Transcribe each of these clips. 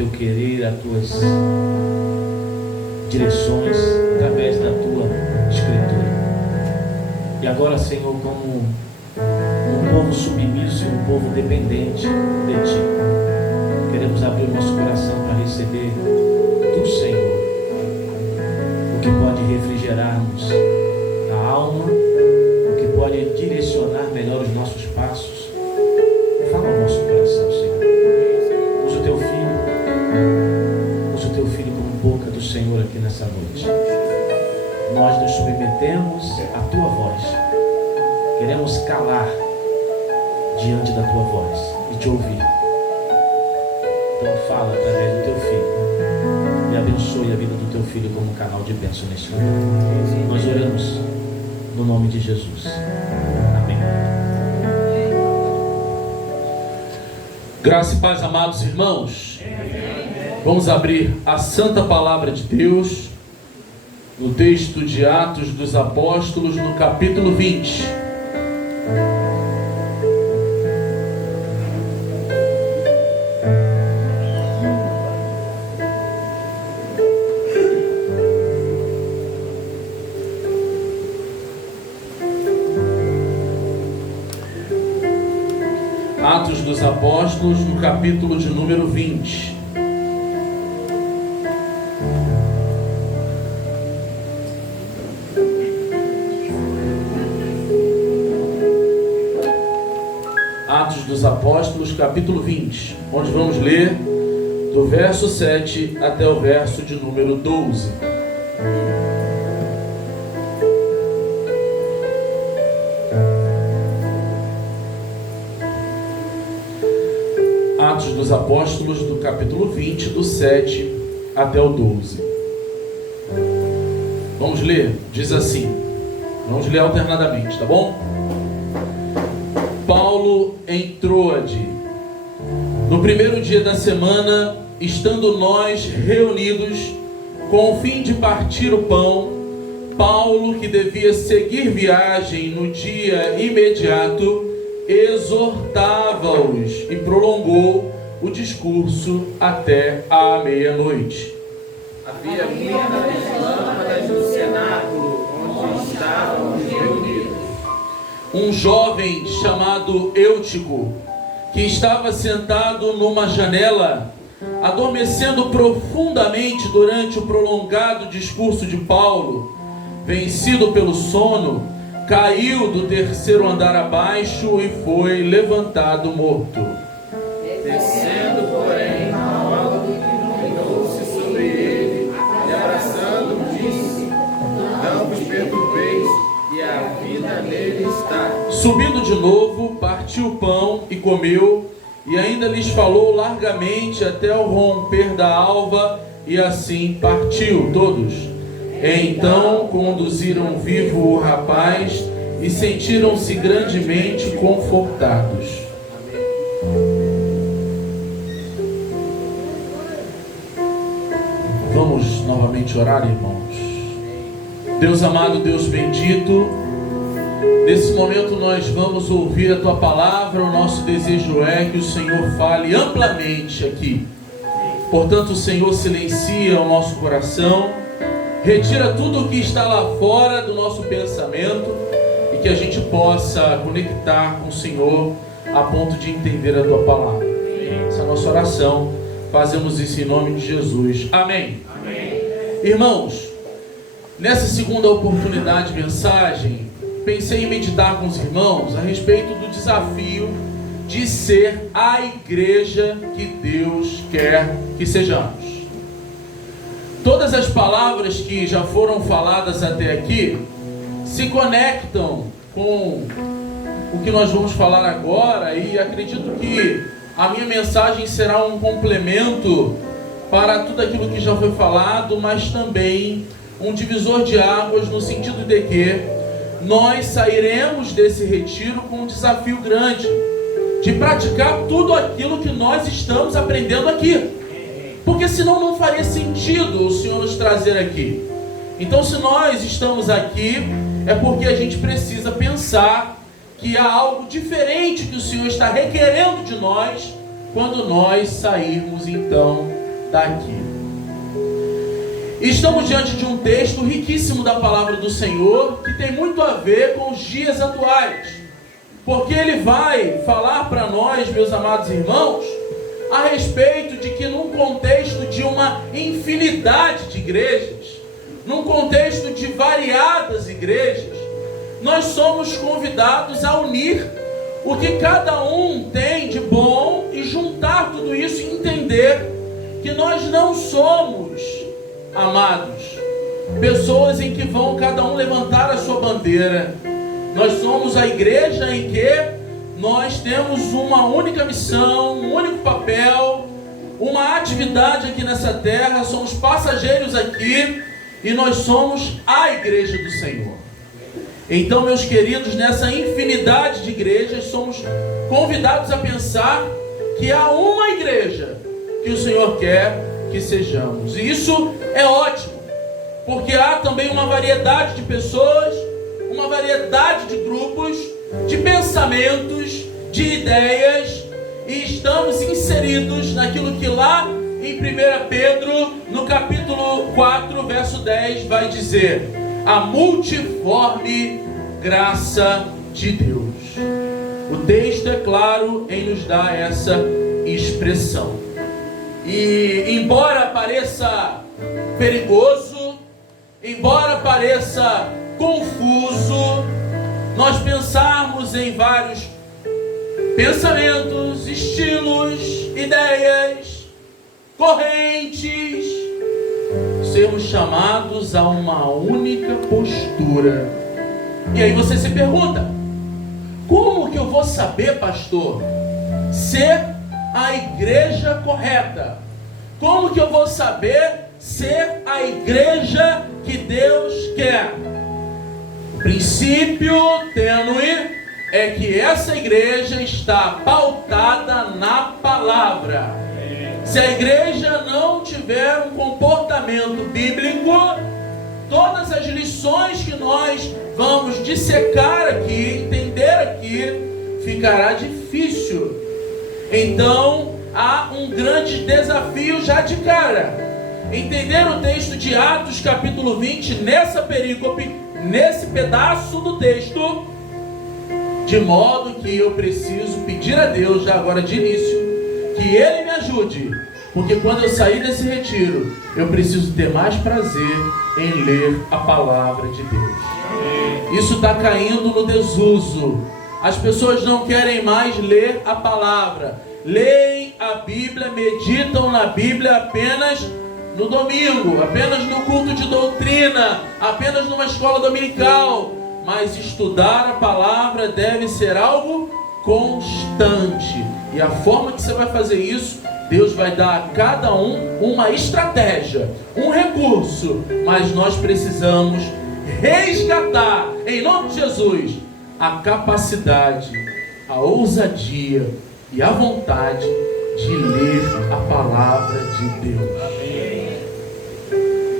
teu querer, as tuas direções através da tua escritura. E agora, Senhor, como um povo submisso e um povo dependente de Ti, queremos abrir o nosso coração para receber do Senhor o que pode refrigerar-nos a alma, o que pode direcionar melhor os nossos passos. Fala ao nosso coração, Senhor. Usa o Teu Filho como boca do Senhor aqui nessa noite. Nós nos submetemos à Tua voz. Queremos calar diante da Tua voz e Te ouvir. Então fala através do Teu Filho e abençoe a vida do Teu Filho como canal de bênção neste momento. Nós oramos no nome de Jesus. Amém. Graça e paz, amados irmãos. Vamos abrir a santa palavra de Deus no texto de Atos dos Apóstolos, no capítulo 20. Atos dos Apóstolos, no capítulo de número 20. Atos dos Apóstolos, capítulo 20, onde vamos ler do verso 7 até o verso de número 12. Atos dos Apóstolos, do capítulo 20, do 7 até o 12. Vamos ler, diz assim, vamos ler alternadamente, tá bom? Paulo em Troade. No primeiro dia da semana, estando nós reunidos com o fim de partir o pão, Paulo, que devia seguir viagem no dia imediato, exortava-os e prolongou o discurso até à meia-noite. Havia muitas lâmpadas no cenáculo, onde estávamos reunidos. Um jovem chamado Eutico, que estava sentado numa janela, adormecendo profundamente durante o prolongado discurso de Paulo, vencido pelo sono, caiu do terceiro andar abaixo e foi levantado morto. Descendo, porém, Paulo inclinou-se sobre ele e, abraçando-o, disse: Não vos perturbeis, e a vida nele está. Subindo de novo, partiu o pão e comeu, e ainda lhes falou largamente até o romper da alva, e assim partiu todos. Então conduziram vivo o rapaz e sentiram-se grandemente confortados. Vamos novamente orar, irmãos. Deus amado, Deus bendito, nesse momento nós vamos ouvir a Tua palavra. O nosso desejo é que o Senhor fale amplamente aqui. Portanto, o Senhor silencia o nosso coração, retira tudo o que está lá fora do nosso pensamento e que a gente possa conectar com o Senhor a ponto de entender a Tua palavra. Essa é a nossa oração. Fazemos isso em nome de Jesus. Amém. Amém. Irmãos, nessa segunda oportunidade de mensagem, pensei em meditar com os irmãos a respeito do desafio de ser a igreja que Deus quer que sejamos. Todas as palavras que já foram faladas até aqui se conectam com o que nós vamos falar agora, e acredito que a minha mensagem será um complemento para tudo aquilo que já foi falado, mas também um divisor de águas, no sentido de que nós sairemos desse retiro com um desafio grande de praticar tudo aquilo que nós estamos aprendendo aqui, porque senão não faria sentido o Senhor nos trazer aqui. Então, se nós estamos aqui, é porque a gente precisa pensar que há algo diferente que o Senhor está requerendo de nós quando nós sairmos então está aqui. Estamos diante de um texto riquíssimo da palavra do Senhor, que tem muito a ver com os dias atuais, porque ele vai falar para nós, meus amados irmãos, a respeito de que num contexto de uma infinidade de igrejas, num contexto de variadas igrejas, nós somos convidados a unir o que cada um tem de bom e juntar tudo isso e entender que nós não somos, amados, pessoas em que vão cada um levantar a sua bandeira. Nós somos a igreja em que nós temos uma única missão, um único papel, uma atividade aqui nessa terra, somos passageiros aqui e nós somos a igreja do Senhor. Então, meus queridos, nessa infinidade de igrejas, somos convidados a pensar que há uma igreja que o Senhor quer que sejamos. E isso é ótimo, porque há também uma variedade de pessoas, uma variedade de grupos, de pensamentos, de ideias, e estamos inseridos naquilo que lá em 1 Pedro, no capítulo 4, verso 10, vai dizer: a multiforme graça de Deus. O texto é claro em nos dar essa expressão. E embora pareça perigoso, embora pareça confuso, nós pensarmos em vários pensamentos, estilos, ideias, correntes, sermos chamados a uma única postura. E aí você se pergunta: como que eu vou saber, pastor, ser a igreja correta? Como que eu vou saber ser a igreja que Deus quer? O princípio tênue é que essa igreja está pautada na palavra. Se a igreja não tiver um comportamento bíblico, todas as lições que nós vamos dissecar aqui, entender aqui, ficará difícil. Então, há um grande desafio já de cara. Entender o texto de Atos capítulo 20, nessa perícope, nesse pedaço do texto, de modo que eu preciso pedir a Deus, já agora de início, que Ele me ajude, porque quando eu sair desse retiro, eu preciso ter mais prazer em ler a palavra de Deus. Isso está caindo no desuso. As pessoas não querem mais ler a palavra. Leem a Bíblia, meditam na Bíblia apenas no domingo, apenas no culto de doutrina, apenas numa escola dominical. Mas estudar a palavra deve ser algo constante. E a forma que você vai fazer isso, Deus vai dar a cada um uma estratégia, um recurso. Mas nós precisamos resgatar, em nome de Jesus, a capacidade, a ousadia e a vontade de ler a palavra de Deus. Amém.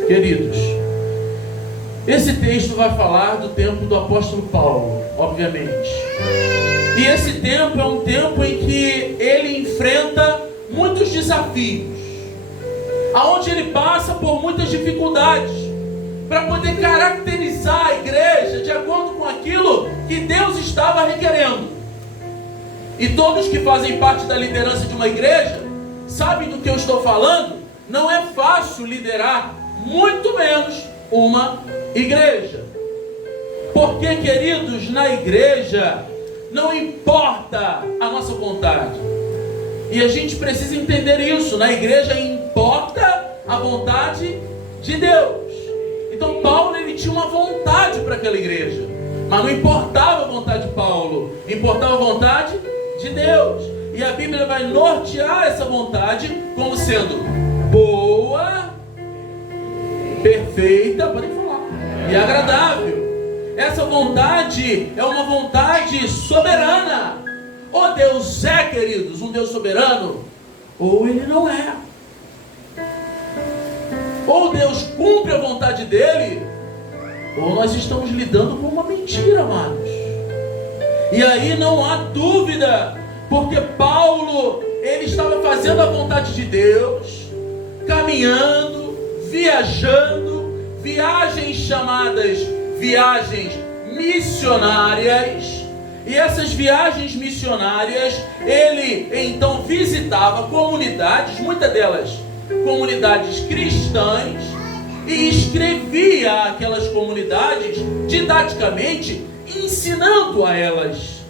Queridos, esse texto vai falar do tempo do apóstolo Paulo, obviamente. E esse tempo é um tempo em que ele enfrenta muitos desafios, aonde ele passa por muitas dificuldades, para poder caracterizar a igreja de acordo com aquilo que Deus estava requerendo. E todos que fazem parte da liderança de uma igreja sabem do que eu estou falando. Não é fácil liderar, muito menos uma igreja. Porque, queridos, na igreja não importa a nossa vontade. E a gente precisa entender isso. Na igreja importa a vontade de Deus. Então Paulo, ele tinha uma vontade para aquela igreja, mas não importava a vontade de Paulo, importava a vontade de Deus. E a Bíblia vai nortear essa vontade como sendo boa, perfeita, podem falar, e agradável. Essa vontade é uma vontade soberana. Ou Deus é, queridos, um Deus soberano, ou Ele não é. Ou Deus cumpre a vontade dEle, ou nós estamos lidando com uma mentira, amados. E aí não há dúvida, porque Paulo, ele estava fazendo a vontade de Deus, caminhando, viajando, viagens chamadas viagens missionárias. E essas viagens missionárias, ele então visitava comunidades, muitas delas comunidades cristãs, e escrevia aquelas comunidades didaticamente, ensinando a elas,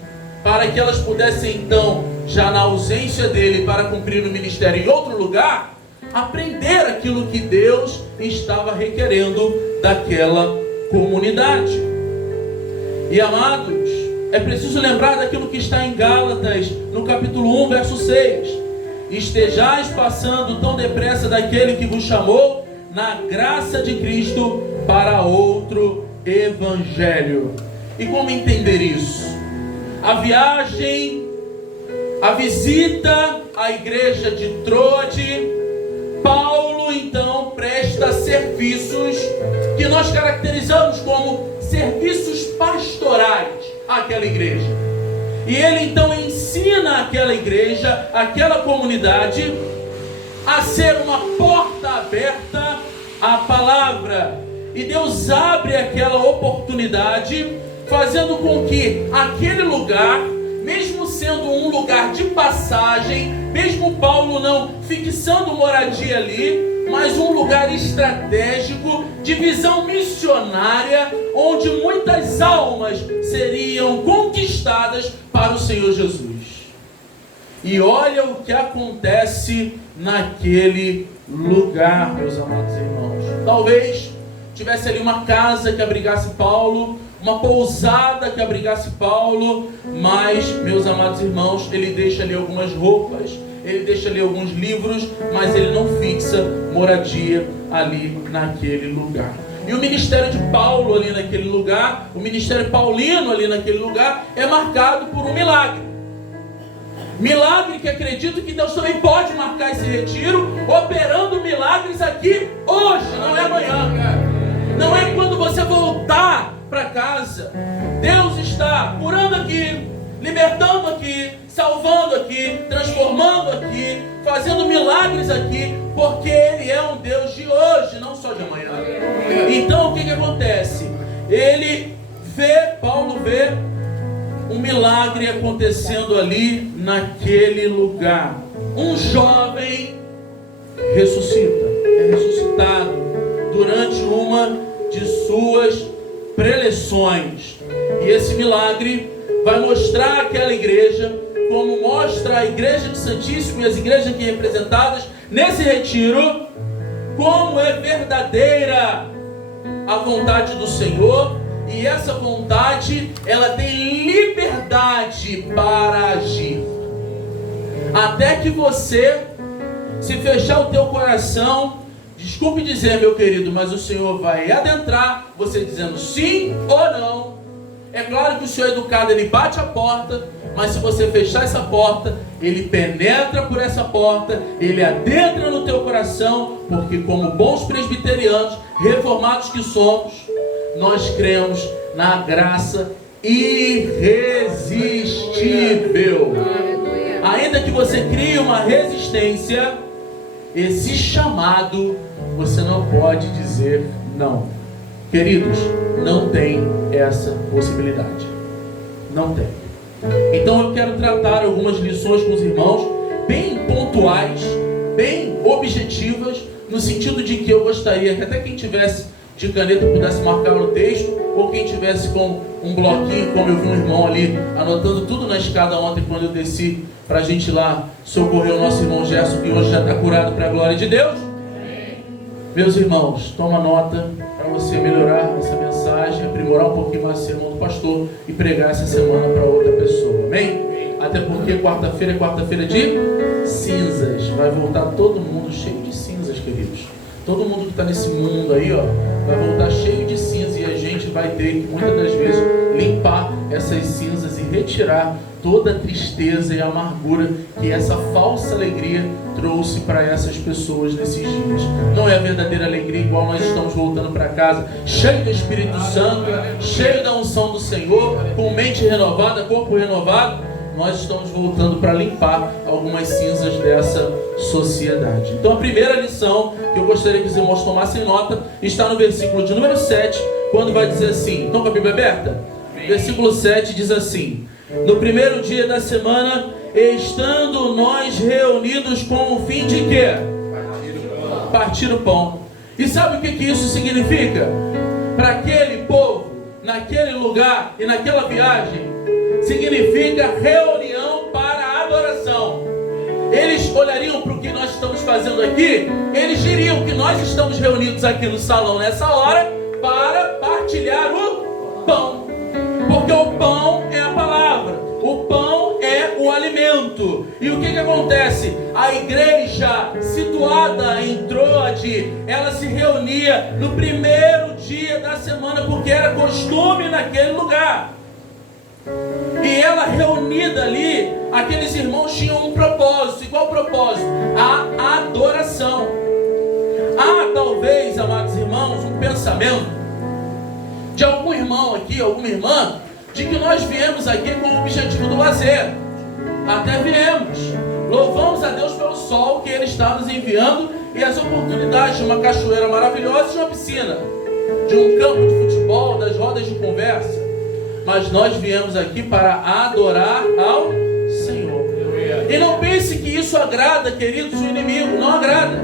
para que elas pudessem então, já na ausência dele para cumprir o ministério em outro lugar, aprender aquilo que Deus estava requerendo daquela comunidade. E amados, é preciso lembrar daquilo que está em Gálatas, no capítulo 1, verso 6. Estejais passando tão depressa daquele que vos chamou na graça de Cristo para outro evangelho. E como entender isso? A viagem, a visita à igreja de Troade, Paulo então presta serviços que nós caracterizamos como serviços pastorais àquela igreja. E ele então ensina aquela igreja, aquela comunidade, a ser uma porta aberta à palavra. E Deus abre aquela oportunidade, fazendo com que aquele lugar, mesmo sendo um lugar de passagem, mesmo Paulo não fixando moradia ali, mas um lugar estratégico de visão missionária, onde muitas almas seriam conquistadas para o Senhor Jesus. E olha o que acontece naquele lugar, meus amados irmãos. Talvez tivesse ali uma casa que abrigasse Paulo, uma pousada que abrigasse Paulo, mas, meus amados irmãos, ele deixa ali algumas roupas, ele deixa ali alguns livros, mas ele não fixa moradia ali naquele lugar. E o ministério de Paulo ali naquele lugar, o ministério paulino ali naquele lugar, é marcado por um milagre. Milagre que acredito que Deus também pode marcar esse retiro, operando milagres aqui hoje, não é amanhã. Não é quando você voltar para casa. Deus está curando aqui, libertando aqui, salvando aqui, transformando aqui, fazendo milagres aqui, porque Ele é um Deus de hoje, não só de amanhã. Então o que acontece? Paulo vê um milagre acontecendo ali naquele lugar. Um jovem ressuscita, é ressuscitado durante uma de suas preleções. E esse milagre vai mostrar àquela igreja, como mostra a igreja de Santíssimo e as igrejas aqui representadas nesse retiro, como é verdadeira a vontade do Senhor. E essa vontade, ela tem liberdade para agir. Até que você, se fechar o teu coração, desculpe dizer, meu querido, mas o Senhor vai adentrar, você dizendo sim ou não. É claro que o Senhor educado, ele bate a porta, mas se você fechar essa porta, ele penetra por essa porta, ele adentra no teu coração, porque como bons presbiterianos, reformados que somos, nós cremos na graça irresistível. Ainda que você crie uma resistência, esse chamado, você não pode dizer não. Queridos, não tem essa possibilidade. Não tem. Então eu quero tratar algumas lições com os irmãos, bem pontuais, bem objetivas, no sentido de que eu gostaria que até quem tivesse de caneta pudesse marcar no texto, ou quem tivesse com um bloquinho, como eu vi um irmão ali anotando tudo na escada ontem quando eu desci para a gente lá socorrer o nosso irmão Gerson, que hoje já está curado para a glória de Deus. Meus irmãos, toma nota para você melhorar essa mensagem, aprimorar um pouquinho mais o sermão do pastor e pregar essa semana para outra pessoa, amém? Até porque quarta-feira é quarta-feira de cinzas, vai voltar todo mundo cheio de cinzas, queridos. Todo mundo que está nesse mundo aí, ó, vai voltar cheio de cinza, e a gente vai ter que muitas das vezes limpar essas cinzas e retirar toda a tristeza e a amargura que essa falsa alegria trouxe para essas pessoas nesses dias. Não é a verdadeira alegria igual nós estamos voltando para casa, cheio do Espírito Santo, cheio da unção do Senhor, com mente renovada, corpo renovado. Nós estamos voltando para limpar algumas cinzas dessa sociedade. Então a primeira lição que eu gostaria que os irmãos tomassem nota, está no versículo de número 7, quando vai dizer assim, estão com a Bíblia aberta? Versículo 7 diz assim: no primeiro dia da semana, estando nós reunidos com o fim de quê? Partir o pão. E sabe o que isso significa? Para aquele povo, naquele lugar e naquela viagem, significa reunião para a adoração. Eles olhariam para o que nós estamos fazendo aqui, eles diriam que nós estamos reunidos aqui no salão nessa hora para partilhar o pão. Porque o pão é a palavra, o pão é o alimento. E o que acontece? A igreja situada em Troade, ela se reunia no primeiro dia da semana, porque era costume naquele lugar. E ela reunida ali, aqueles irmãos tinham um propósito. Igual propósito? A adoração. Há talvez, amados irmãos, um pensamento de algum irmão aqui, alguma irmã, de que nós viemos aqui com o objetivo do lazer. Até viemos. Louvamos a Deus pelo sol que Ele está nos enviando e as oportunidades de uma cachoeira maravilhosa e de uma piscina, de um campo de futebol, das rodas de conversa. Mas nós viemos aqui para adorar ao Senhor. E não pense que isso agrada, queridos, o inimigo. Não agrada.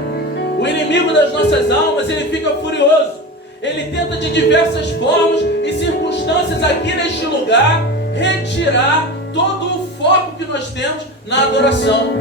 O inimigo das nossas almas, ele fica furioso. Ele tenta de diversas formas e circunstâncias aqui neste lugar retirar todo o foco que nós temos na adoração,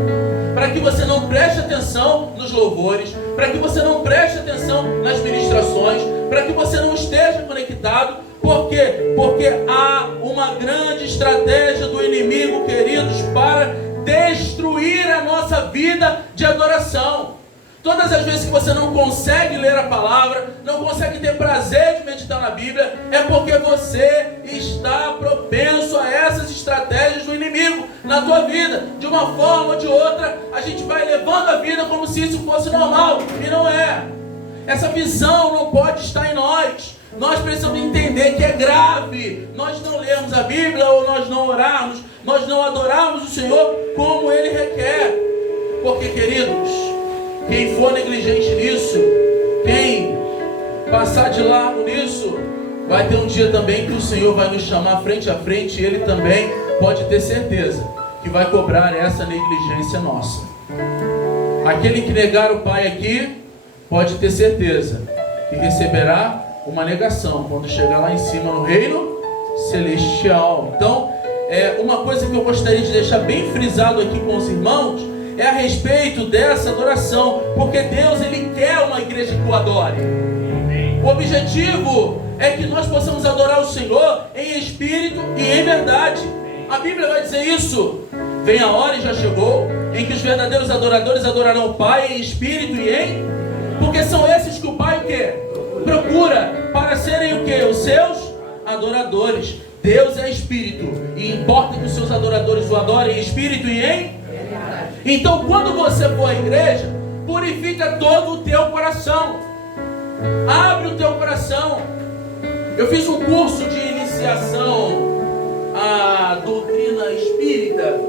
para que você não preste atenção nos louvores, para que você não preste atenção nas ministrações, para que você não esteja conectado. Por quê? Porque há uma grande estratégia do inimigo, queridos, para destruir a nossa vida de adoração. Todas as vezes que você não consegue ler a palavra, não consegue ter prazer de meditar na Bíblia, é porque você está propenso a essas estratégias do inimigo na tua vida. De uma forma ou de outra, a gente vai levando a vida como se isso fosse normal, e não é. Essa visão não pode estar em nós. Nós precisamos entender que é grave nós não lermos a Bíblia, ou nós não orarmos, nós não adorarmos o Senhor como Ele requer. Porque, queridos, quem for negligente nisso, quem passar de largo nisso, vai ter um dia também que o Senhor vai nos chamar frente a frente, e Ele também pode ter certeza que vai cobrar essa negligência nossa. Aquele que negar o Pai aqui, pode ter certeza que receberá uma negação quando chegar lá em cima no reino celestial. Então, uma coisa que eu gostaria de deixar bem frisado aqui com os irmãos é a respeito dessa adoração, porque Deus, Ele quer uma igreja que o adore. O objetivo é que nós possamos adorar o Senhor em espírito e em verdade. A Bíblia vai dizer isso. Vem a hora, e já chegou, em que os verdadeiros adoradores adorarão o Pai em espírito e em... Porque são esses que o Pai o quê? Procura para serem o quê? Os seus adoradores. Deus é espírito, e importa que os seus adoradores o adorem em espírito e em... Então, quando você for à igreja, purifica todo o teu coração. Abre o teu coração. Eu fiz um curso de iniciação à doutrina espírita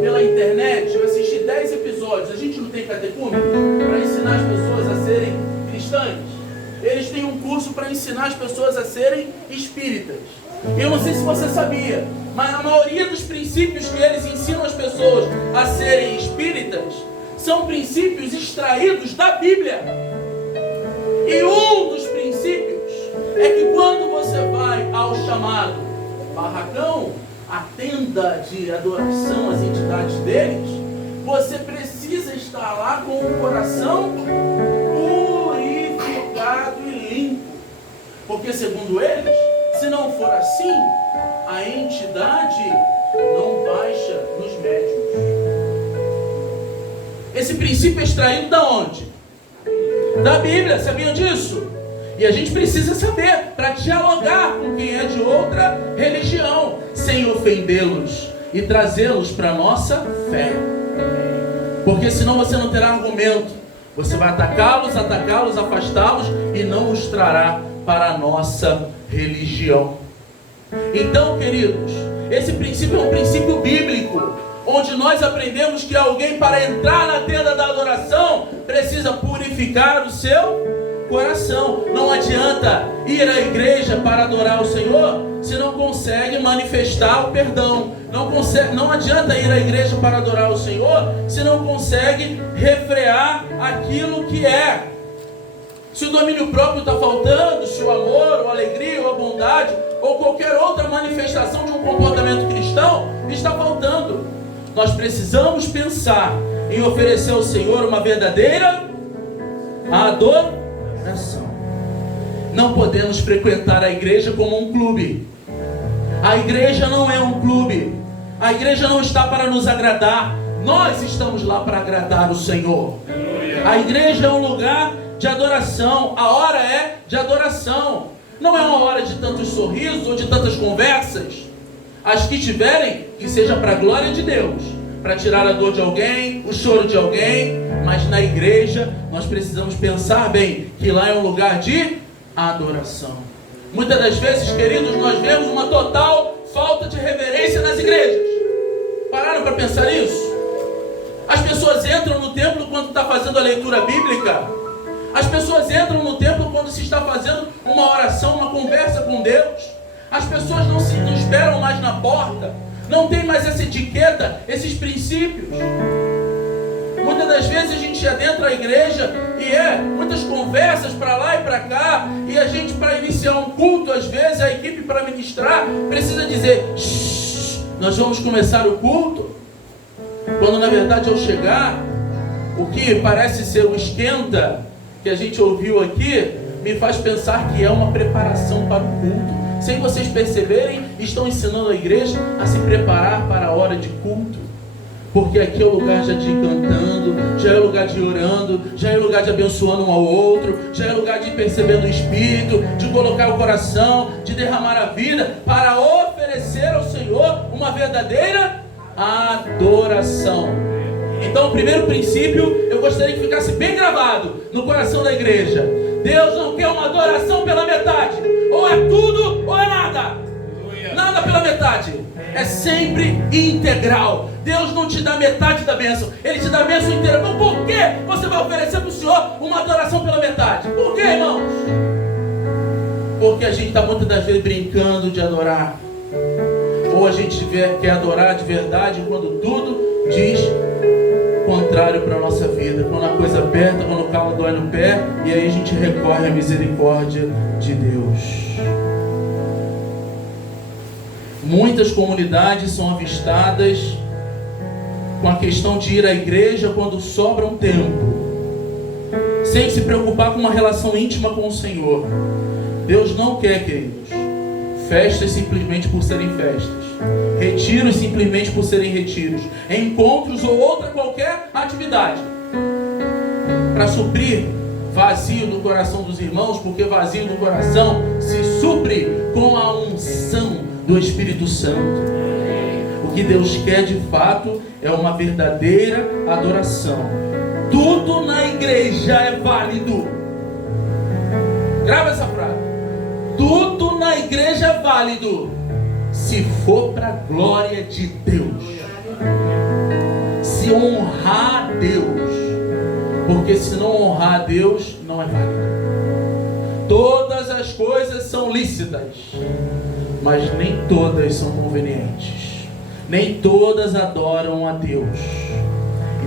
pela internet. Eu assisti 10 episódios. A gente não tem catecúmeno para ensinar as pessoas a serem cristãs. Eles têm um curso para ensinar as pessoas a serem espíritas. Eu não sei se você sabia, mas a maioria dos princípios que eles ensinam as pessoas a serem espíritas são princípios extraídos da Bíblia. E um dos princípios é que quando você vai ao chamado barracão, a tenda de adoração às entidades deles, você precisa estar lá com o coração purificado e limpo. Porque segundo eles, se não for assim, a entidade não baixa nos médiuns. Esse princípio é extraído da onde? Da Bíblia, sabiam disso? E a gente precisa saber para dialogar com quem é de outra religião, sem ofendê-los e trazê-los para a nossa fé. Porque senão você não terá argumento. Você vai atacá-los, afastá-los e não os trará para a nossa religião. Então, queridos, esse princípio é um princípio bíblico. onde nós aprendemos que alguém, para entrar na tenda da adoração, precisa purificar o seu coração. Não adianta ir à igreja para adorar o Senhor se não consegue manifestar o perdão. Não adianta ir à igreja para adorar o Senhor se não consegue refrear aquilo que é. Se o domínio próprio está faltando, se o amor, ou a alegria, ou a bondade, ou qualquer outra manifestação de um comportamento cristão está faltando, nós precisamos pensar em oferecer ao Senhor uma verdadeira adoração. Não podemos frequentar a igreja como um clube. A igreja não é um clube. A igreja não está para nos agradar. Nós estamos lá para agradar o Senhor. A igreja é um lugar de adoração. A hora é de adoração. Não é uma hora de tantos sorrisos ou de tantas conversas. As que tiverem, que seja para a glória de Deus, para tirar a dor de alguém, o choro de alguém. Mas na igreja nós precisamos pensar bem que lá é um lugar de adoração. Muitas das vezes, queridos, nós vemos uma total falta de reverência nas igrejas. Pararam para pensar isso? As pessoas entram no templo quando está fazendo a leitura bíblica. As pessoas entram no templo quando se está fazendo uma oração, uma conversa com Deus. As pessoas não esperam mais na porta. Não tem mais essa etiqueta, esses princípios. Muitas das vezes a gente adentra a igreja e muitas conversas para lá e para cá. E a gente, para iniciar um culto, às vezes a equipe para ministrar precisa dizer: nós vamos começar o culto. Quando na verdade, ao chegar, o que parece ser o esquenta que a gente ouviu aqui me faz pensar que é uma preparação para o culto. Sem vocês perceberem, estão ensinando a igreja a se preparar para a hora de culto. Porque aqui é o lugar já de ir cantando, já é o lugar de ir orando, já é o lugar de abençoando um ao outro, já é o lugar de ir percebendo o Espírito, de colocar o coração, de derramar a vida, para oferecer ao Senhor uma verdadeira adoração. Então, o primeiro princípio, eu gostaria que ficasse bem gravado no coração da igreja: Deus não quer uma adoração pela metade. Ou é tudo ou é nada. Nada pela metade. É sempre integral. Deus não te dá metade da bênção, Ele te dá a bênção inteira. Então por que você vai oferecer para o Senhor uma adoração pela metade? Por que, irmãos? Porque a gente está muitas das vezes brincando de adorar. Ou a gente quer adorar de verdade quando tudo diz contrário para a nossa vida. Quando a coisa aperta, quando o calo dói no pé, e aí a gente recorre à misericórdia de Deus. Muitas comunidades são avistadas com a questão de ir à igreja quando sobra um tempo, sem se preocupar com uma relação íntima com o Senhor. Deus não quer, queridos, festas simplesmente por serem festas, retiros simplesmente por serem retiros, encontros ou outra qualquer atividade para suprir vazio do coração dos irmãos, porque vazio do coração se supre com a unção do Espírito Santo. O que Deus quer de fato é uma verdadeira adoração. Tudo na igreja é válido. Grava essa frase. Tudo na igreja é válido, se for para a glória de Deus, se honrar a Deus. Porque se não honrar a Deus, não é válido. Todas as coisas são lícitas, mas nem todas são convenientes. Nem todas adoram a Deus.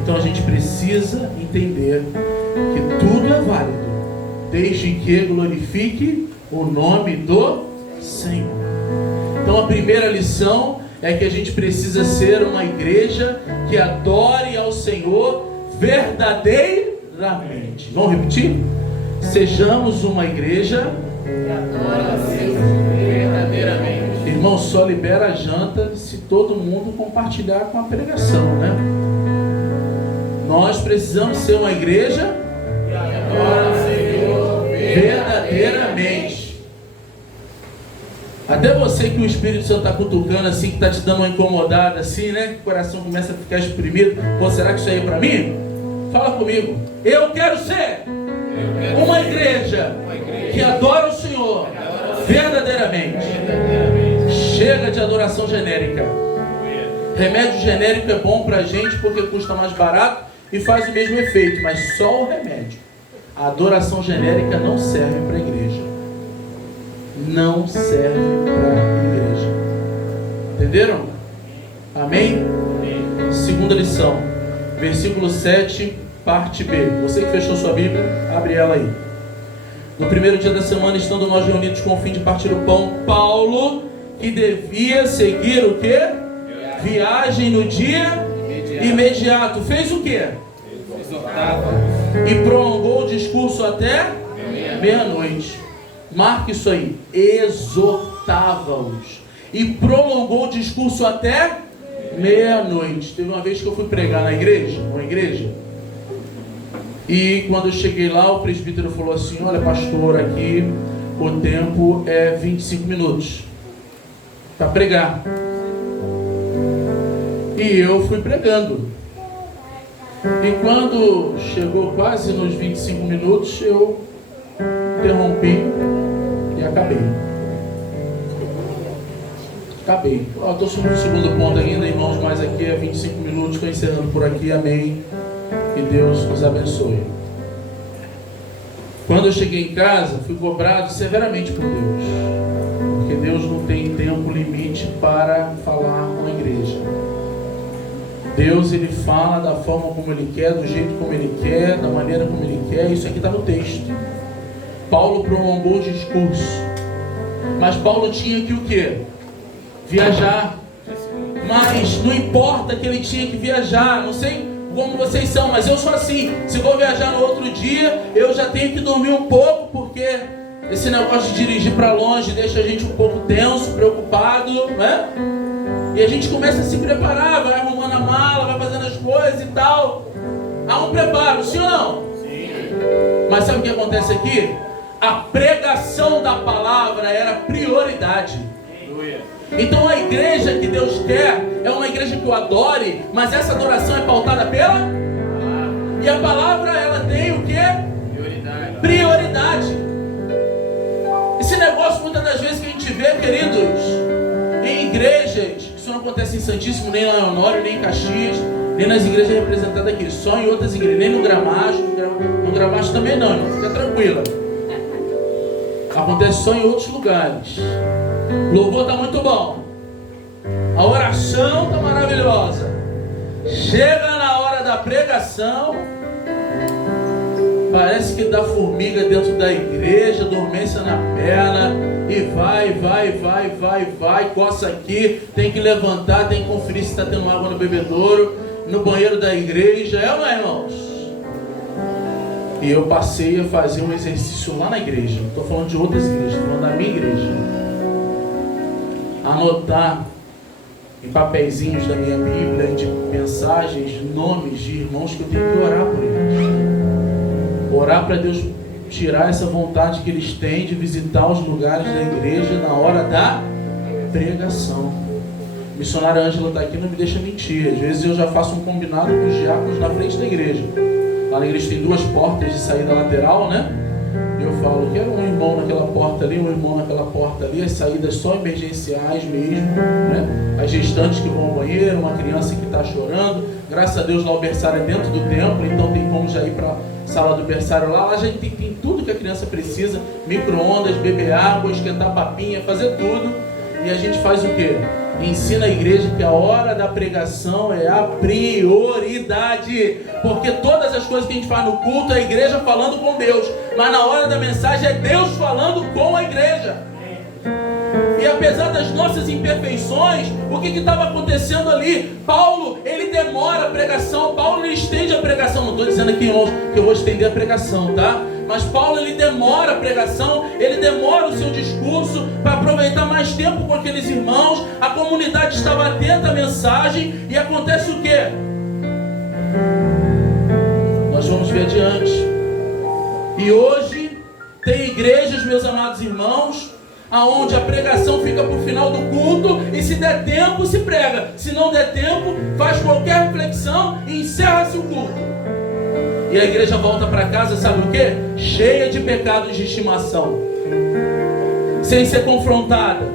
Então a gente precisa entender que tudo é válido, desde que glorifique o nome do Senhor. Então a primeira lição é que a gente precisa ser uma igreja que adore ao Senhor verdadeiramente. Vamos repetir? Sejamos uma igreja que adora a Deus verdadeiramente. Irmão, só libera a janta se todo mundo compartilhar com a pregação, né? Nós precisamos ser uma igreja que adora o Senhor verdadeiramente. Até você que o Espírito Santo está cutucando assim, que está te dando uma incomodada assim, né? Que o coração começa a ficar exprimido. Pô, será que isso aí é para mim? Fala comigo. Eu quero ser uma igreja que adora o Senhor verdadeiramente. Chega de adoração genérica. Remédio genérico é bom pra gente porque custa mais barato e faz o mesmo efeito, mas só o remédio. A adoração genérica não serve para a igreja. Não serve para a igreja. Entenderam? Amém? Segunda lição, versículo 7, parte B. Você que fechou sua Bíblia, abre ela aí. No primeiro dia da semana, estando nós reunidos com o fim de partir o pão, Paulo, que devia seguir o quê? Viagem no dia imediato. Fez o quê? E prolongou o discurso até meia-noite. Marque isso aí. Exortava-os. E prolongou o discurso até meia-noite. Teve uma vez que eu fui pregar na igreja, uma igreja. E quando eu cheguei lá, o presbítero falou assim: olha, pastor, aqui o tempo é 25 minutos para pregar. E eu fui pregando. E quando chegou quase nos 25 minutos, eu interrompi e acabei. Estou no segundo ponto ainda, irmãos, mas aqui é 25 minutos, estou encerrando por aqui, amém. Que Deus nos abençoe. Quando eu cheguei em casa, fui cobrado severamente por Deus, porque Deus não tem tempo limite para falar com a igreja. Deus, Ele fala da forma como Ele quer, do jeito como Ele quer, da maneira como Ele quer. Isso aqui está no texto. Paulo prolongou o discurso, mas Paulo tinha que o quê? Viajar. Mas não importa que ele tinha que viajar. Não sei como vocês são, mas eu sou assim. Se vou viajar no outro dia, eu já tenho que dormir um pouco, porque esse negócio de dirigir para longe deixa a gente um pouco tenso, preocupado, né? E a gente começa a se preparar, vai arrumando a mala, vai fazendo as coisas e tal. Há um preparo, sim ou não? Sim. Mas sabe o que acontece aqui? A pregação da palavra era prioridade. Então a igreja que Deus quer é uma igreja que o adore, mas essa adoração é pautada pela e a palavra, ela tem o quê? Prioridade. Esse negócio muitas das vezes que a gente vê, queridos, em igrejas, isso não acontece em Santíssimo, nem lá em Honório, nem em Caxias, nem nas igrejas representadas aqui, só em outras igrejas, nem no Gramacho. No Gramacho também não, fica tranquila. Acontece só em outros lugares. O louvor está muito bom, a oração está maravilhosa. Chega na hora da pregação, parece que dá formiga dentro da igreja, dormência na perna, e vai, coça aqui, tem que levantar, tem que conferir se está tendo água no bebedouro, no banheiro da igreja, é ou não é, irmãos? E eu passei a fazer um exercício lá na igreja, não estou falando de outras igrejas, estou falando da minha igreja. Anotar em papeizinhos da minha Bíblia, de mensagens, nomes de irmãos que eu tenho que orar por eles. Orar para Deus tirar essa vontade que eles têm de visitar os lugares da igreja na hora da pregação. A missionária Ângela está aqui, não me deixa mentir. Às vezes eu já faço um combinado com os diáconos na frente da igreja. Lá na igreja tem 2 portas de saída lateral, né? Eu falo, quero um irmão naquela porta ali, um irmão naquela porta ali, as saídas só emergenciais mesmo, né? As gestantes que vão ao banheiro, uma criança que está chorando. Graças a Deus lá o berçário é dentro do templo, então tem como já ir para a sala do berçário lá. Lá já tem tudo que a criança precisa, micro-ondas, beber água, esquentar papinha, fazer tudo. E a gente faz o quê? Ensina a igreja que a hora da pregação é a prioridade, porque todas as coisas que a gente faz no culto é a igreja falando com Deus, mas na hora da mensagem é Deus falando com a igreja. E apesar das nossas imperfeições, o que estava acontecendo ali? Paulo, ele demora a pregação, Paulo ele estende a pregação. Não estou dizendo aqui que eu vou estender a pregação, tá? Mas Paulo ele demora a pregação, ele demora o seu discurso para aproveitar mais tempo com aqueles irmãos. A comunidade estava atenta à mensagem e acontece o quê? Nós vamos ver adiante. E hoje tem igrejas, meus amados irmãos, aonde a pregação fica para o final do culto e se der tempo se prega, se não der tempo faz qualquer reflexão e encerra-se o culto. E a igreja volta para casa, sabe o quê? Cheia de pecados de estimação, sem ser confrontada.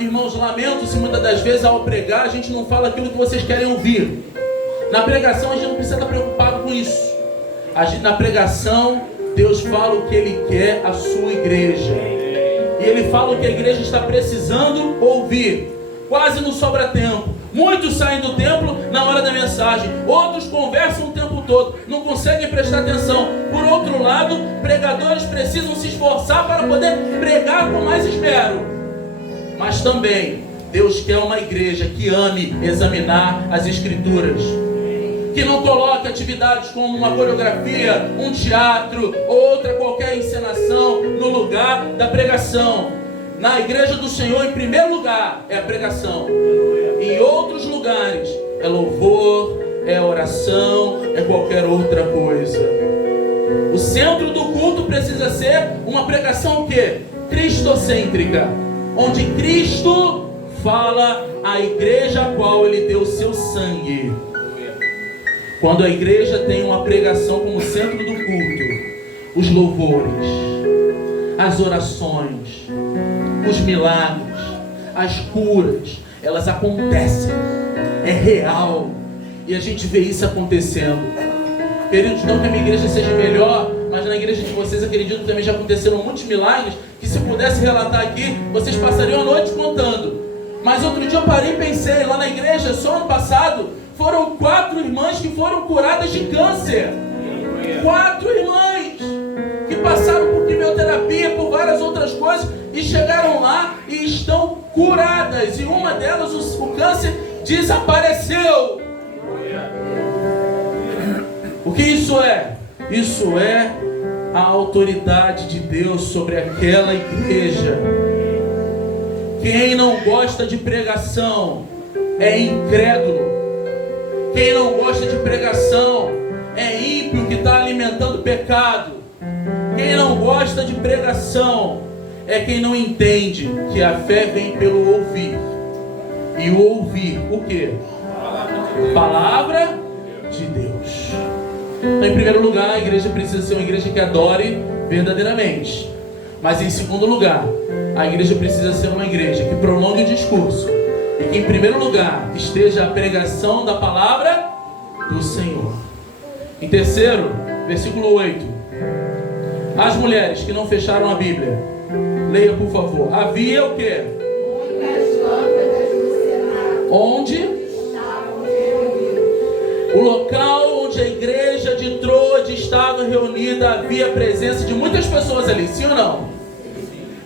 Irmãos, lamento se muitas das vezes ao pregar a gente não fala aquilo que vocês querem ouvir. Na pregação a gente não precisa estar preocupado com isso. Na pregação Deus fala o que Ele quer à sua igreja. E Ele fala o que a igreja está precisando ouvir. Quase não sobra tempo. Muitos saem do templo na hora da mensagem. Outros conversam o tempo todo. Não conseguem prestar atenção. Por outro lado, pregadores precisam se esforçar para poder pregar com mais esmero. Mas também Deus quer uma igreja que ame examinar as Escrituras. Que não coloque atividades como uma coreografia, um teatro ou outra qualquer encenação no lugar da pregação. Na igreja do Senhor, em primeiro lugar, é a pregação. Em outros lugares, é louvor, é oração, é qualquer outra coisa. O centro do culto precisa ser uma pregação o quê? Cristocêntrica. Onde Cristo fala à igreja a qual Ele deu o seu sangue. Quando a igreja tem uma pregação como centro do culto, os louvores, as orações, os milagres, as curas, elas acontecem, é real, e a gente vê isso acontecendo. Queridos, não que a minha igreja seja melhor, mas na igreja de vocês acredito que também já aconteceram muitos milagres, que se pudesse relatar aqui, vocês passariam a noite contando. Mas outro dia eu parei e pensei, lá na igreja, só ano passado, foram 4 irmãs que foram curadas de câncer. 4 irmãs que passaram por quimioterapia, por várias outras coisas, e chegaram lá e estão curadas. E uma delas, o câncer desapareceu. O que isso é? Isso é a autoridade de Deus sobre aquela igreja. Quem não gosta de pregação é incrédulo. Quem não gosta de pregação é ímpio que está alimentando pecado. Quem não gosta de pregação é quem não entende que a fé vem pelo ouvir. E o ouvir, o quê? Palavra de Deus. Então, em primeiro lugar, a igreja precisa ser uma igreja que adore verdadeiramente. Mas em segundo lugar, a igreja precisa ser uma igreja que prolongue o discurso. E que em primeiro lugar esteja a pregação da palavra do Senhor. Em terceiro, versículo 8. As mulheres que não fecharam a Bíblia, leia por favor. Havia o quê? Muitas lâmpadas no cenáculo. Onde? O local onde a igreja de Troade estava reunida, havia a presença de muitas pessoas ali, sim ou não?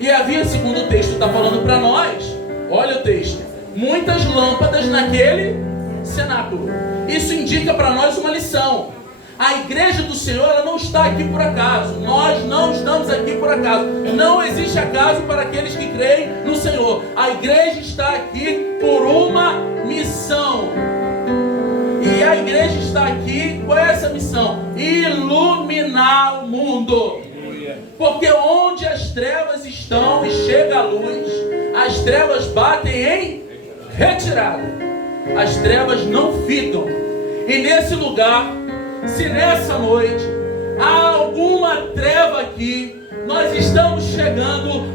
E havia, segundo o texto está falando para nós, olha o texto, muitas lâmpadas naquele cenáculo. Isso indica para nós uma lição. A igreja do Senhor, ela não está aqui por acaso. Nós não estamos aqui por acaso. Não existe acaso para aqueles que creem no Senhor. A igreja está aqui por uma missão. E a igreja está aqui, qual é essa missão? Iluminar o mundo. Porque onde as trevas estão e chega a luz, as trevas batem em retirada. As trevas não ficam. E nesse lugar, se nessa noite há alguma treva aqui, nós estamos chegando